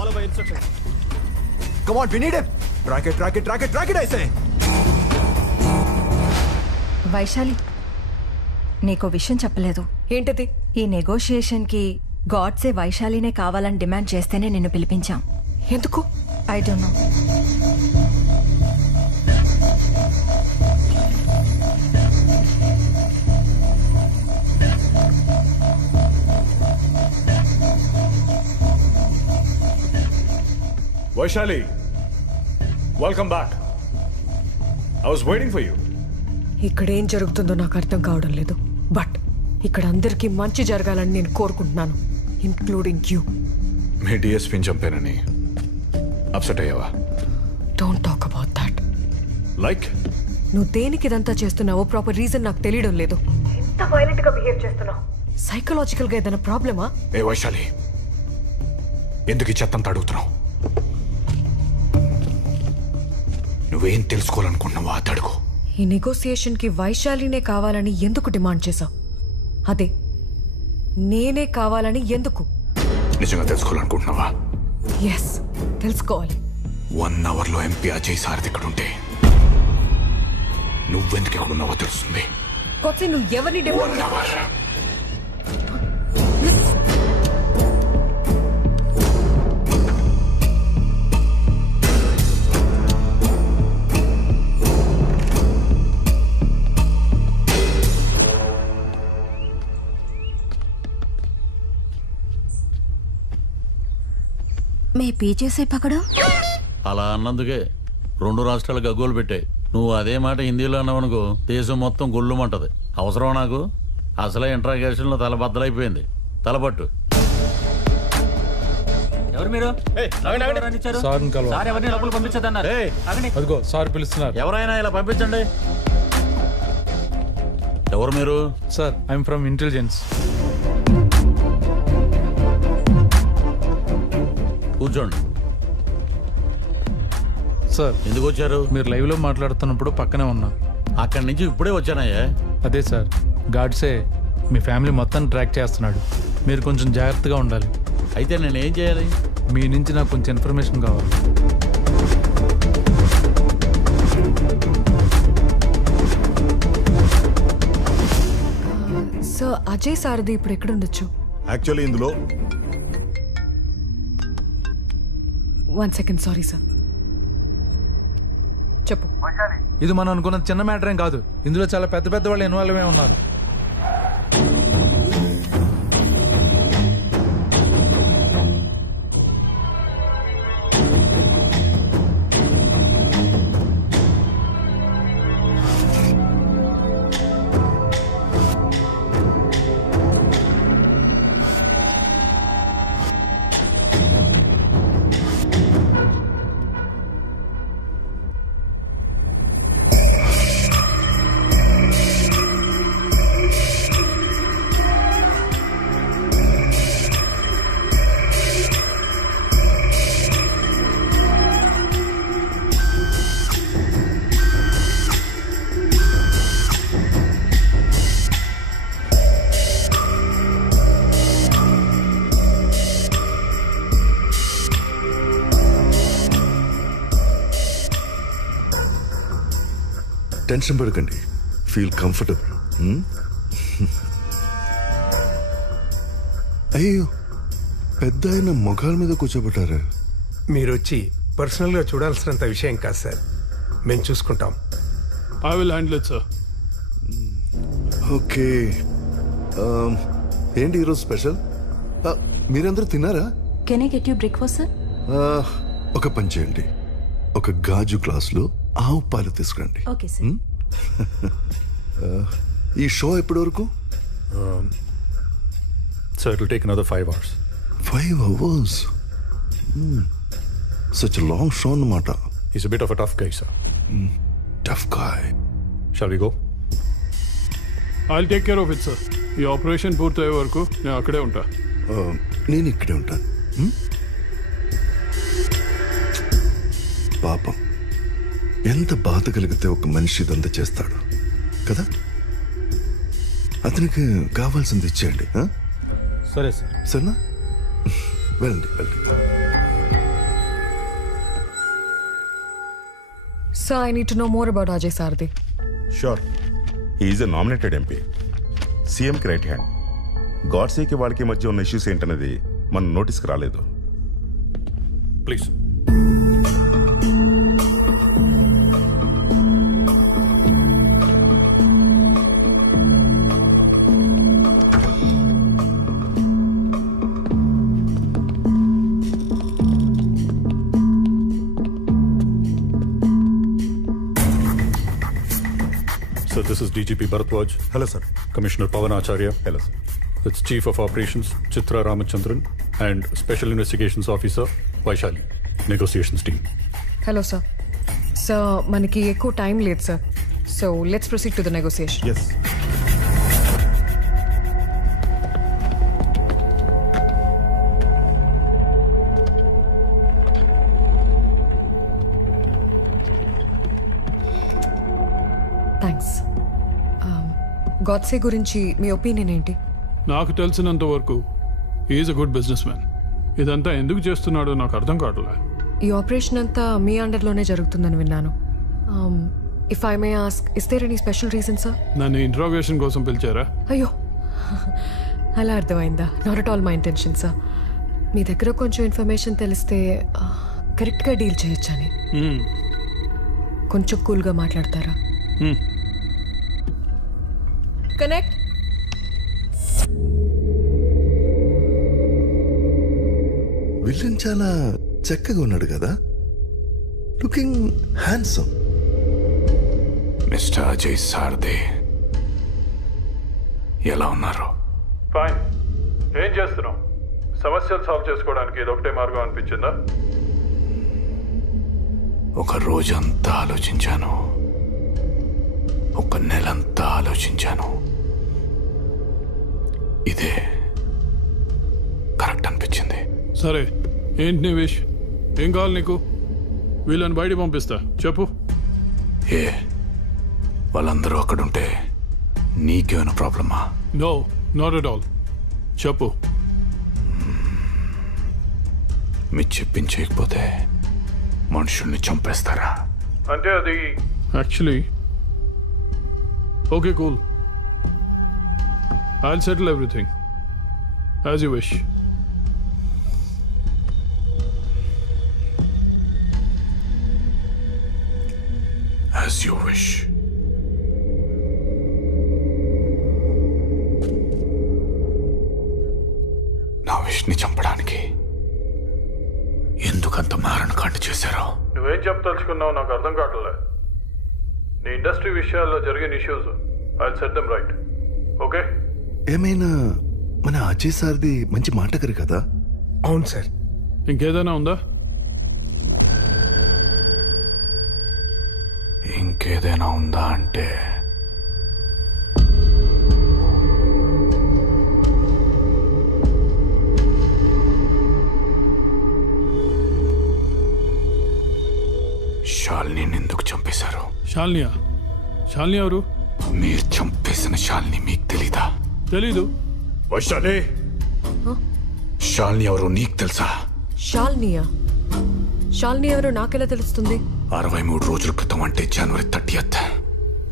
Follow by instructions. Come on, we need him. Track it, I say. Vaishali, నీకో విషయం చెప్పలేదు. ఏంటది? ఈ నెగోషియేషన్ కి గాడ్సే వైశాలినే కావాలని డిమాండ్ చేస్తేనే నిన్ను పిలిపించాం. ఎందుకు? I don't know. Vaishali, welcome back. I was waiting for you. ఇక్కడ ఏం జరుగుతుందో నాకు అర్థం కావడం లేదు. బట్ ఇక్కడ అందరికీ మంచి జరగాలని నేను కోరుకుంటున్నాను, ఇంక్లూడింగ్ యూ. మీ డిఎస్పీని చంపానని అప్సెట్ అయ్యావా? Don't talk about that. Like నువ్వు దేనికి ఇదంతా చేస్తున్నావో ప్రాపర్ రీజన్ నాకు తెలియడం లేదు. ఎంత వైలెంట్ గా బిహేవ్ చేస్తున్నావు? సైకలాజికల్ గా ఏదైనా ప్రాబ్లమా? ఏ వైశాలి, ఎందుకు ఈ చెత్తంతా అడుగుతున్నావు? నువ్వేం తెలుసుకోవాలనుకున్నావా అడుగు. ఈ నెగోసియేషన్ కి వైశాలినే కావాలని ఎందుకు డిమాండ్ చేశావు? అదే నేనే కావాలని ఎందుకు? నిజంగా తెలుసుకోవాలనుకుంటున్నావా? ఎస్, తెలుసుకోవాలి. 1 అవర్లో ఎంపీ అజయ్ సారథి ఇక్కడ ఉంటే నువ్వెందుకు ఎక్కడున్నావో తెలుస్తుంది. నువ్వు ఎవరిని 1 అవర్. మే పీచేసే పకడు. అలా అన్నందుకే 2 రాష్ట్రాలు గగ్గోలు పెట్టాయి. నువ్వు అదే మాట హిందీలో అన్నావనుకో దేశం మొత్తం గొల్లుమంటది. అవసరం నాకు? అసలే ఇంట్రాగేషన్లో తల బద్దలైపోయింది. తలపట్టు. ఎవరు మీరు? ఎవరిని లోపల పంపించదన్నారు? సార్ పిలుస్తున్నారు. ఎవరైనా ఇలా పంపించండి. ఎవరు మీరు? Sir, I'm from intelligence. కూర్చోండి. సార్, ఎందుకు వచ్చారు? మీరు లైవ్ లో మాట్లాడుతున్నప్పుడు పక్కనే ఉన్నా. అక్కడి నుంచి ఇప్పుడే వచ్చానయ్యా. అదే సార్, గాడ్సే మీ ఫ్యామిలీ మొత్తం ట్రాక్ చేస్తున్నాడు. మీరు కొంచెం జాగ్రత్తగా ఉండాలి. అయితే నేను ఏం చేయాలి? మీ నుంచి నాకు కొంచెం ఇన్ఫర్మేషన్ కావాలి. సో అజయ్ సారథి ఇప్పుడు ఎక్కడుండొచ్చు? యాక్చువల్లీ ఇందులో 1 సెకండ్, సారీ సార్. చెప్పు. ఇది మనం అనుకున్న చిన్న మ్యాటర్ ఏం కాదు. ఇందులో చాలా పెద్ద పెద్ద వాళ్ళు ఇన్వాల్వ్ అయి ఉన్నారు. టెన్షన్ పడకండి, ఫీల్ కంఫర్టబుల్. అయ్యో, పెద్ద ఆయన మొఘాల మీద కూర్చోబెట్టారా? మీరు వచ్చి పర్సనల్గా చూడాల్సినంత విషయం కాదు సార్, మేము చూసుకుంటాం. I will handle it sir. Okay, ఏంటి ఈరోజు స్పెషల్? మీరందరూ తిన్నారా? Can I get you breakfast sir? ఒక పని చేయండి, ఒక గాజు గ్లాసులో ఆవు పాలు తీసుకురండి. Okay sir. ఈ షో ఎప్పటి వరకు? Sir, it will take another 5 hours. 5 hours? Such a long show అన్నమాట. He's a bit of a tough guy, sir. Tough guy. Shall we go? I'll take care of it, sir. ఈ operation పూర్తయ్యే వరకు నేను అక్కడే ఉంటా. నేను ఇక్కడే ఉంటాను. పాపం, ఎంత బాధ కలిగితే ఒక మనిషి ఇదంతా చేస్తాడు కదా. అతనికి కావాల్సింది ఇచ్చేయండి. సరే సార్. సరేనా? వెళ్ళండి వెళ్ళండి. Sir, I need to know more about Ajay Sardi. Sure. He is a nominated MP. సీఎంకి రైట్ హ్యాండ్. గాడ్సేకి వాళ్ళకి మధ్య ఉన్న ఇష్యూస్ ఏంటనేది మన నోటీస్కి రాలేదు. Please. So this is DGP Bharatwaj. Hello, sir. Commissioner Pawan Acharya. Hello, sir. It's Chief of Operations Chitra Ramachandran and Special Investigations Officer Vaishali. Negotiations team. Hello, sir. Sir, మనకి ఎక్కువ టైం లేదు sir. So let's proceed to the negotiation. Yes. Thanks. Godse గురించి మీ opinion ఏంటి? నాకు తెలిసినంత వరకు is a good business man. ఇదంతా ఎందుకు చేస్తున్నాడో నాకు అర్థం కావట్లే. ఈ ఆపరేషన్ అంతా మీ అండర్లోనే జరుగుతుందని విన్నాను. If I may ask, is there any special reason sir? నన్ను ఇంట్రాగేషన్ కోసం పిలిచారా? అయ్యో, అలా అర్థమైందా? Not at all my intention sir. మీ దగ్గర కొంచెం ఇన్ఫర్మేషన్ తెలిస్తే కరెక్ట్గా డీల్ చేయొచ్చని. కొంచెం కూల్గా మాట్లాడతారా? కనెక్ట్. విలన్ చాలా చక్కగా ఉన్నాడు కదా, లుకింగ్ హ్యాండ్సమ్. మిస్టర్ అజయ్ సార్దే, ఎలా ఉన్నారు? ఫైన్. ఏం చేస్తున్నావు? సమస్యలు సాల్వ్ చేసుకోవడానికి ఇదొకటే మార్గం అనిపించిందా? ఒక రోజంతా ఆలోచించాను, ఒక నెలంతా ఆలోచించాను. ఇదే కరెక్ట్ అనిపించింది. సరే, ఏంటి నీ విష్? ఏం కావాలి నీకు? వీళ్ళని బయట పంపిస్తా, చెప్పు. ఏ వాళ్ళందరూ అక్కడుంటే నీకేమైనా ప్రాబ్లమా? No, not at all. చెప్పు. మీరు చెప్పించకపోతే మనుషుల్ని చంపేస్తారా? అంటే అది actually okay, cool. I'll settle everything as you wish. As you wish. నా విష్ని చంపడానికి ఎందుకంత మారణకాండ చేశారో? నువ్వేం చెప్పదలుచుకున్నావు నాకు అర్థం కావట్లే. నీ ఇండస్ట్రీ విషయాల్లో జరిగిన issues I'll set them right. Okay? ఏమైనా మన అజయ్ సార్ది మంచి మాటగారు కదా? అవును సార్. ఇంకేదైనా ఉందా? ఇంకేదైనా ఉందా అంటే శాలిని ఎందుకు చంపేశారు? శాలినియా? శాలిని ఎవరు? మీరు చంపేసిన శాలిని మీకు తెలీదా? తెలీదు. వైశాలి, శాలిని ఎవరు నీకు తెలుసా? శాలినియా? శాలిని ఎవరు నాకెలా తెలుస్తుంది? 63 రోజుల క్రితం, అంటే జనవరి 30th,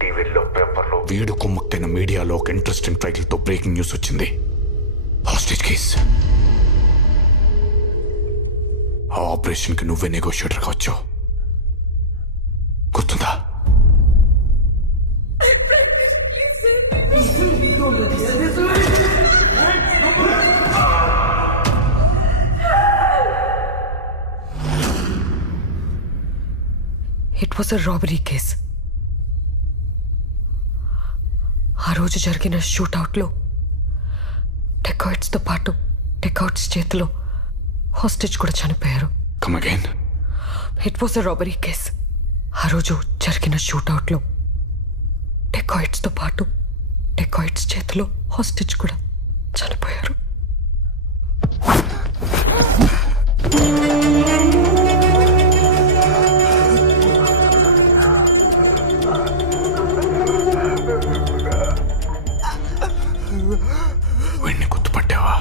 టీవీలో, పేపర్లో, వీడు కుమ్మక్కైన మీడియాలో ఒక ఇంట్రెస్టింగ్ టైటిల్ తో బ్రేకింగ్ న్యూస్ వచ్చింది. Hostage case. ఆ ఆపరేషన్ కి నువ్వే నెగోషియేటర్ గా వచ్చావు, గుర్తుందా? It was a robbery case. ఆ రోజు జరిగిన షూట్అవుట్లో డెకాయిట్స్తో పాటు డెకాయిట్స్ చేతిలో హాస్టేజ్ కూడా చనిపోయారు. Come again. It was a robbery case. ఆ రోజు జరిగిన షూట్అవుట్లో డెకాయిట్స్తో పాటు డెకాయిట్స్ చేతిలో హాస్టేజ్ కూడా చనిపోయారు. వీడిని గుర్తుపట్టావా?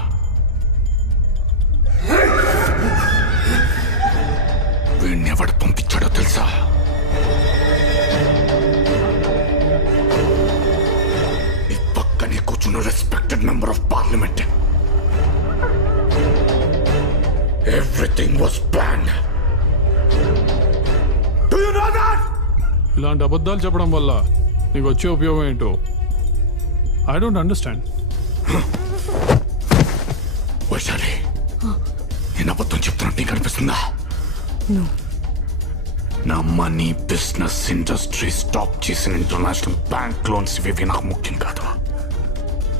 వీడిని ఎవడు పంపించాడో తెలుసా? నేను respected member of parliament. Everything was planned. Do you know that? ఇలాంటి అబద్ధాలు చెప్పడం వల్ల నీకు వచ్చే ఉపయోగం ఏంటో ఐ డోంట్ అండర్స్టాండ్. వైశాలి, నేను అబద్ధం చెప్తున్నట్టు నీకు అనిపిస్తుందా? నా మనీ, బిజినెస్, ఇండస్ట్రీ స్టాప్ చేసిన ఇంటర్నేషనల్ బ్యాంక్ లోన్స్ ఇవి నాకు ముఖ్యం కాదు.